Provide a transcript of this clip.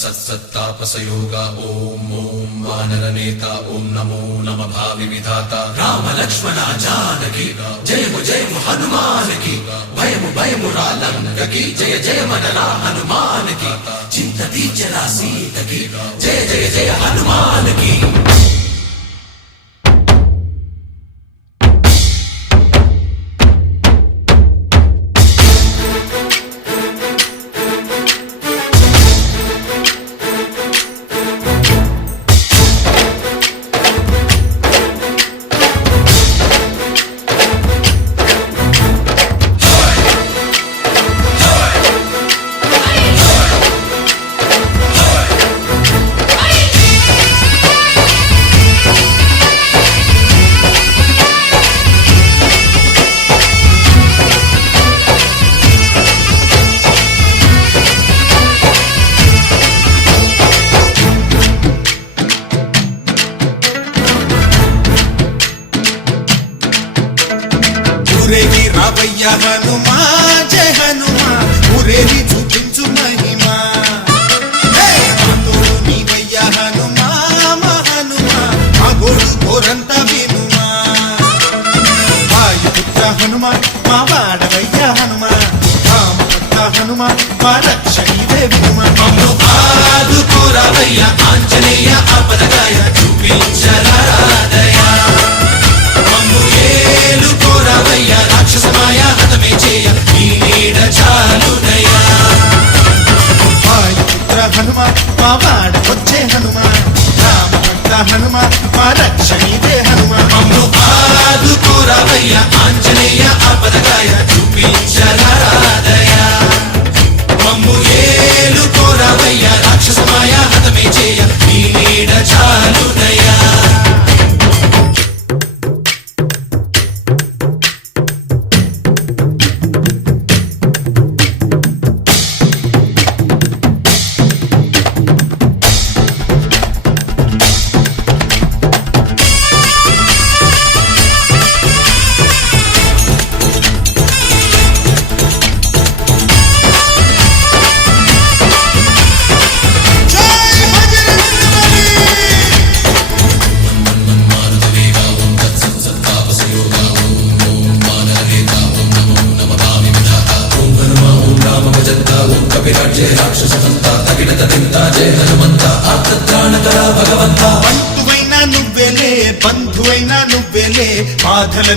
तत्सत्तापसयोगा ओम ओम वानरनेता ओम नमो नमः भावि विधाता राम लक्ष्मण जानकी जय हनुमान की भयमु रालंक की जय मनरा हनुमान की चिंतती चला सीत की जय हनुमान की। రావయ్య హనుమా జయ హనుమా ఊరేగి చూపించు మహిమా నీవయ్య హనుమా మా హనుమా మా గోడు కోరంత వినుమా వాయుపుత్ర హనుమా మా వాడవయ్య హనుమా రామపుత్ర హనుమా మా రక్షణీదే వినుమా మమ్ము ఆదుకోరావయ్య ఆంజనేయ ఆపదగాయ చూపించరాదయ మమ్ము ఏలుకోరావయ్య రాక్షసమాయ హతమే చేయ నీ నీడ చాలునయ్యా వాయుపుత్ర హనుమా మా వాడవచ్చే హనుమా రామపుత్ర హనుమా మా రక్షణీదే హనుమా మమ్ము ఆదుకోరావయ్య ఆంజనేయ ఆపదగాయ చూపించరాదయ మమ్ము ఏలుకోరావయ్య రాక్షసమాయ హతమే చేయ నీ నీడ చాలునయ్యా బంధువైనా నువ్వేలే బాధలన్నీ